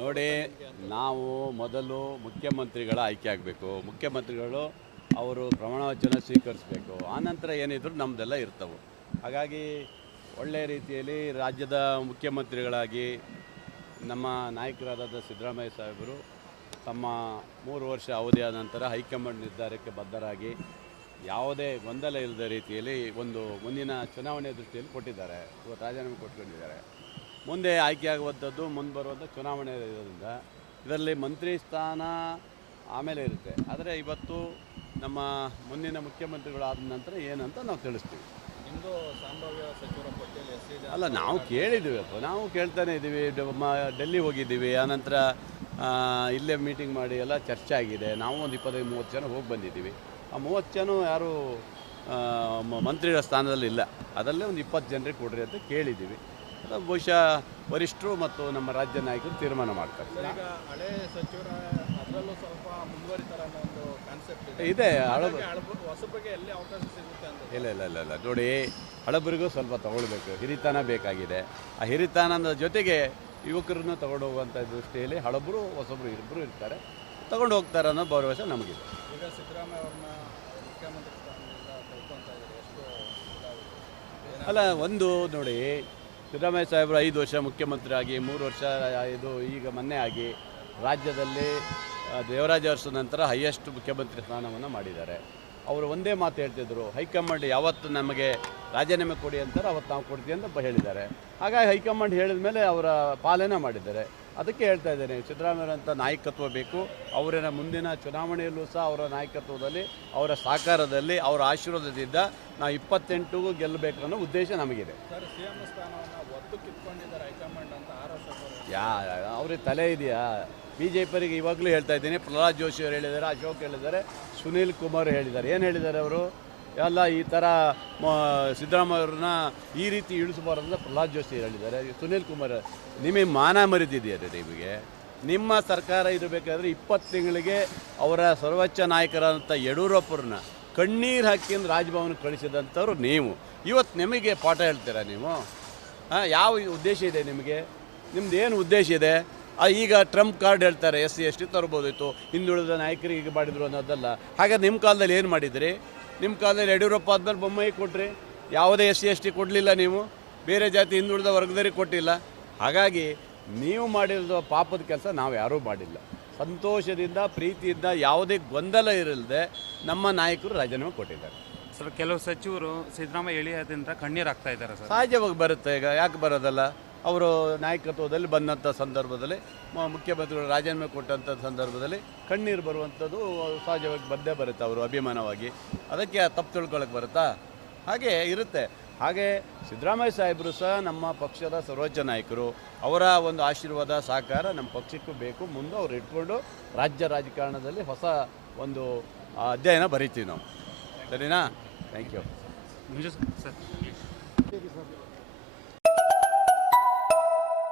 ನೋಡಿ, ನಾವು ಮೊದಲು ಮುಖ್ಯಮಂತ್ರಿಗಳ ಆಯ್ಕೆ ಆಗಬೇಕು. ಮುಖ್ಯಮಂತ್ರಿಗಳು ಅವರು ಪ್ರಮಾಣ ವಚನ ಸ್ವೀಕರಿಸಬೇಕು. ಆನಂತರ ಏನಿದ್ರು ನಮ್ಮದೆಲ್ಲ ಇರ್ತವೆ. ಹಾಗಾಗಿ ಒಳ್ಳೆಯ ರೀತಿಯಲ್ಲಿ ರಾಜ್ಯದ ಮುಖ್ಯಮಂತ್ರಿಗಳಾಗಿ ನಮ್ಮ ನಾಯಕರಾದ ಸಿದ್ದರಾಮಯ್ಯ ಸಾಹೇಬರು ತಮ್ಮ 3 ವರ್ಷ ಅವಧಿಯಾದ ನಂತರ ಹೈಕಮಾಂಡ್ ನಿರ್ಧಾರಕ್ಕೆ ಬದ್ಧರಾಗಿ ಯಾವುದೇ ಗೊಂದಲ ಇಲ್ಲದ ರೀತಿಯಲ್ಲಿ ಒಂದು ಮುಂದಿನ ಚುನಾವಣೆ ದೃಷ್ಟಿಯಲ್ಲಿ ಕೊಟ್ಟಿದ್ದಾರೆ. ಇವತ್ತು ರಾಜೀನಾಮೆ ಕೊಟ್ಕೊಂಡಿದ್ದಾರೆ. ಮುಂದೆ ಆಯ್ಕೆಯಾಗುವಂಥದ್ದು ಮುಂದೆ ಬರುವಂಥ ಚುನಾವಣೆ ಇರೋದ್ರಿಂದ ಇದರಲ್ಲಿ ಮಂತ್ರಿ ಸ್ಥಾನ ಆಮೇಲೆ ಇರುತ್ತೆ. ಆದರೆ ಇವತ್ತು ನಮ್ಮ ಮುಂದಿನ ಮುಖ್ಯಮಂತ್ರಿಗಳಾದ ನಂತರ ಏನಂತ ನಾವು ತಿಳಿಸ್ತೀವಿ. ನಿಮ್ಮದು ಸಂಭಾವ್ಯ ಸಚಿವರ ಪಟ್ಟಿಯಲ್ಲಿ ಅಲ್ಲ, ನಾವು ಕೇಳಿದ್ದೀವಿ. ನಾವು ಕೇಳ್ತಾನೆ ಇದ್ದೀವಿ. ಡೆಲ್ಲಿ ಹೋಗಿದ್ದೀವಿ. ಆನಂತರ ಇಲ್ಲೇ ಮೀಟಿಂಗ್ ಮಾಡಿ ಎಲ್ಲ ಚರ್ಚೆ ಆಗಿದೆ. ನಾವು ಒಂದು 25-30 ಜನ ಹೋಗಿ ಬಂದಿದ್ದೀವಿ. ಆ 30 ಜನ ಯಾರು ಮಂತ್ರಿಗಳ ಸ್ಥಾನದಲ್ಲಿ ಇಲ್ಲ. ಅದರಲ್ಲೇ ಒಂದು 20 ಜನರಿಗೆ ಕೊಡ್ರಿ ಅಂತ ಕೇಳಿದ್ದೀವಿ. ಅದು ಬಹುಶಃ ವರಿಷ್ಠರು ಮತ್ತು ನಮ್ಮ ರಾಜ್ಯ ನಾಯಕರು ತೀರ್ಮಾನ ಮಾಡ್ತಾರೆ. ಈಗ ಹಳೆ ಸಚಿವರ ಅದರಲ್ಲೂ ಸ್ವಲ್ಪ ಮುಂದುವರಿತಾರೆ ಅನ್ನೋ ಒಂದು ಕಾನ್ಸೆಪ್ಟ್ ಇದೆ. ಹೊಸಬರಿಗೆ ಎಲ್ಲಿ ಅವಕಾಶ ಸಿಗುತ್ತೆ ಅಂತ. ಇಲ್ಲ ನೋಡಿ, ಹಳಬರಿಗೂ ಸ್ವಲ್ಪ ತಗೊಳ್ಬೇಕು. ಹಿರಿತನ ಬೇಕಾಗಿದೆ. ಆ ಹಿರಿತನದ ಜೊತೆಗೆ ಯುವಕರನ್ನು ತಗೊಂಡು ಹೋಗುವಂಥ ದೃಷ್ಟಿಯಲ್ಲಿ ಹಳಬರು ಹೊಸಬರು ಇಬ್ಬರು ಇರ್ತಾರೆ, ತಗೊಂಡು ಹೋಗ್ತಾರೆ ಅನ್ನೋ ಭರವಸೆ ನಮಗಿದೆ. ಈಗ ಸಿದ್ದರಾಮಯ್ಯ ಅವ್ರನ್ನ ಮುಖ್ಯಮಂತ್ರಿ ಸ್ಥಾನದಿಂದ ಕಳ್ಕೊತಾ ಇದ್ದಾರೆ. ಎಷ್ಟು ಅಲ್ಲ, ಒಂದು ನೋಡಿ, ಸಿದ್ದರಾಮಯ್ಯ ಸಾಹೇಬರು 5 ವರ್ಷ ಮುಖ್ಯಮಂತ್ರಿ ಆಗಿ 3 ವರ್ಷ ಇದು ಈಗ ಮೊನ್ನೆ ಆಗಿ ರಾಜ್ಯದಲ್ಲಿ ದೇವರಾಜ ಅರಸು ನಂತರ ಹೈಯೆಸ್ಟ್ ಮುಖ್ಯಮಂತ್ರಿ ಸ್ಥಾನವನ್ನು ಮಾಡಿದ್ದಾರೆ. ಅವರು ಒಂದೇ ಮಾತು ಹೇಳ್ತಿದ್ರು, ಹೈಕಮಾಂಡ್ ಯಾವತ್ತು ನಮಗೆ ರಾಜೀನಾಮೆ ಕೊಡಿ ಅಂತಾರೆ ಅವತ್ತು ನಾವು ಕೊಡ್ತೀವಿ ಅಂತ ಹೇಳಿದ್ದಾರೆ. ಹಾಗಾಗಿ ಹೈಕಮಾಂಡ್ ಹೇಳಿದ ಮೇಲೆ ಅವರ ಪಾಲನೆ ಮಾಡಿದ್ದಾರೆ. ಅದಕ್ಕೆ ಹೇಳ್ತಾ ಇದ್ದೇನೆ, ಸಿದ್ದರಾಮಯ್ಯರಂಥ ನಾಯಕತ್ವ ಬೇಕು. ಅವರ ಮುಂದಿನ ಚುನಾವಣೆಯಲ್ಲೂ ಸಹ ಅವರ ನಾಯಕತ್ವದಲ್ಲಿ, ಅವರ ಸಹಕಾರದಲ್ಲಿ, ಅವರ ಆಶೀರ್ವಾದದಿಂದ ನಾವು 28ಗೂ ಗೆಲ್ಲಬೇಕು ಅನ್ನೋ ಉದ್ದೇಶ ನಮಗಿದೆ. ಸರ್, ಸಿಎಂ ಸ್ಥಾನವನ್ನು ಒತ್ತು ಕಿತ್ಕೊಂಡಿದ್ದಾರೆ ಹೈಕಮಾಂಡ್ ಅಂತ ಆರೋಪ. ಅವ್ರಿಗೆ ತಲೆ ಇದೆಯಾ? BJPಯವರಿಗೆ ಇವಾಗಲೂ ಹೇಳ್ತಾ ಇದ್ದೀನಿ. ಪ್ರಹ್ಲಾದ್ ಜೋಶಿ ಅವರು ಹೇಳಿದ್ದಾರೆ, ಅಶೋಕ್ ಹೇಳಿದ್ದಾರೆ, ಸುನೀಲ್ ಕುಮಾರ್ ಹೇಳಿದ್ದಾರೆ. ಏನು ಹೇಳಿದ್ದಾರೆ ಅವರು? ಎಲ್ಲ ಈ ಥರ ಸಿದ್ದರಾಮಯ್ಯ ಅವ್ರನ್ನ ಈ ರೀತಿ ಇಳಿಸಬಾರ್ದು ಅಂತ ಪ್ರಹ್ಲಾದ್ ಜೋಶಿ ಹೇಳಿದ್ದಾರೆ. ಸುನೀಲ್ ಕುಮಾರ್, ನಿಮಗೆ ಮಾನ ಮರಿದಿದೆಯಾ? ನಿಮಗೆ ನಿಮ್ಮ ಸರ್ಕಾರ ಇರಬೇಕಾದ್ರೆ 20 ತಿಂಗಳಿಗೆ ಅವರ ಸರ್ವೋಚ್ಚ ನಾಯಕರಾದಂಥ ಯಡಿಯೂರಪ್ಪರನ್ನ ಕಣ್ಣೀರು ಹಾಕಿಂದ ರಾಜಭವನಕ್ಕೆ ಕಳಿಸಿದಂಥವ್ರು ನೀವು. ಇವತ್ತು ನಿಮಗೆ ಪಾಠ ಹೇಳ್ತೀರಾ ನೀವು? ಯಾವ ಉದ್ದೇಶ ಇದೆ ನಿಮಗೆ? ನಿಮ್ದು ಏನು ಉದ್ದೇಶ ಇದೆ? ಈಗ ಟ್ರಂಪ್ ಕಾರ್ಡ್ ಹೇಳ್ತಾರೆ, SC ST ತರ್ಬೋದಿತ್ತು, ಹಿಂದುಳಿದ ನಾಯಕರಿಗೆ ಈಗ ಮಾಡಿದ್ರು ಅನ್ನೋದಲ್ಲ. ಹಾಗಾದ್ರೆ ನಿಮ್ಮ ಕಾಲದಲ್ಲಿ ಏನು ಮಾಡಿದ್ರಿ? ನಿಮ್ಮ ಕಾಲದಲ್ಲಿ ಯಡಿಯೂರಪ್ಪ ಆದ್ಮೇಲೆ ಬೊಮ್ಮಾಯಿ ಕೊಟ್ರಿ, ಯಾವುದೇ SC ST ಕೊಡಲಿಲ್ಲ. ನೀವು ಬೇರೆ ಜಾತಿ ಹಿಂದುಳಿದ ವರ್ಗದವರಿಗೆ ಕೊಟ್ಟಿಲ್ಲ. ಹಾಗಾಗಿ ನೀವು ಮಾಡಿರೋ ಪಾಪದ ಕೆಲಸ ನಾವು ಯಾರೂ ಮಾಡಿಲ್ಲ. ಸಂತೋಷದಿಂದ, ಪ್ರೀತಿಯಿಂದ, ಯಾವುದೇ ಗೊಂದಲ ಇರಲ್ಲದೆ ನಮ್ಮ ನಾಯಕರು ರಾಜೀನಾಮೆ ಕೊಟ್ಟಿದ್ದಾರೆ. ಸರ್, ಕೆಲವು ಸಚಿವರು ಸಿದ್ದರಾಮಯ್ಯ ಎಳೆಯೋದ್ರಿಂದ ಕಣ್ಣೀರು ಆಗ್ತಾ ಇದ್ದಾರೆ ಸರ್. ಸಹಜವಾಗಿ ಬರುತ್ತೆ. ಈಗ ಯಾಕೆ ಬರೋದಲ್ಲ? ಅವರು ನಾಯಕತ್ವದಲ್ಲಿ ಬಂದಂಥ ಸಂದರ್ಭದಲ್ಲಿ, ಮುಖ್ಯಮಂತ್ರಿಗಳು ರಾಜೀನಾಮೆ ಕೊಟ್ಟಂಥ ಸಂದರ್ಭದಲ್ಲಿ ಕಣ್ಣೀರು ಬರುವಂಥದ್ದು ಸಹಜವಾಗಿ ಬಂದೇ ಬರುತ್ತೆ. ಅವರು ಅಭಿಮಾನವಾಗಿ ಅದಕ್ಕೆ ತಪ್ಪು ತಿಳ್ಕೊಳಕ್ಕೆ ಬರುತ್ತಾ? ಹಾಗೆ ಇರುತ್ತೆ. ಹಾಗೆ ಸಿದ್ದರಾಮಯ್ಯ ಸಾಹೇಬರು ಸಹ ನಮ್ಮ ಪಕ್ಷದ ಸರ್ವೋಚ್ಚ ನಾಯಕರು. ಅವರ ಒಂದು ಆಶೀರ್ವಾದ, ಸಹಕಾರ ನಮ್ಮ ಪಕ್ಷಕ್ಕೂ ಬೇಕು. ಮುಂದೆ ಅವ್ರು ಇಟ್ಕೊಂಡು ರಾಜ್ಯ ರಾಜಕಾರಣದಲ್ಲಿ ಹೊಸ ಒಂದು ಅಧ್ಯಯನ ಬರಿತೀವಿ ನಾವು. ಸರಿನಾ? Thank you sir.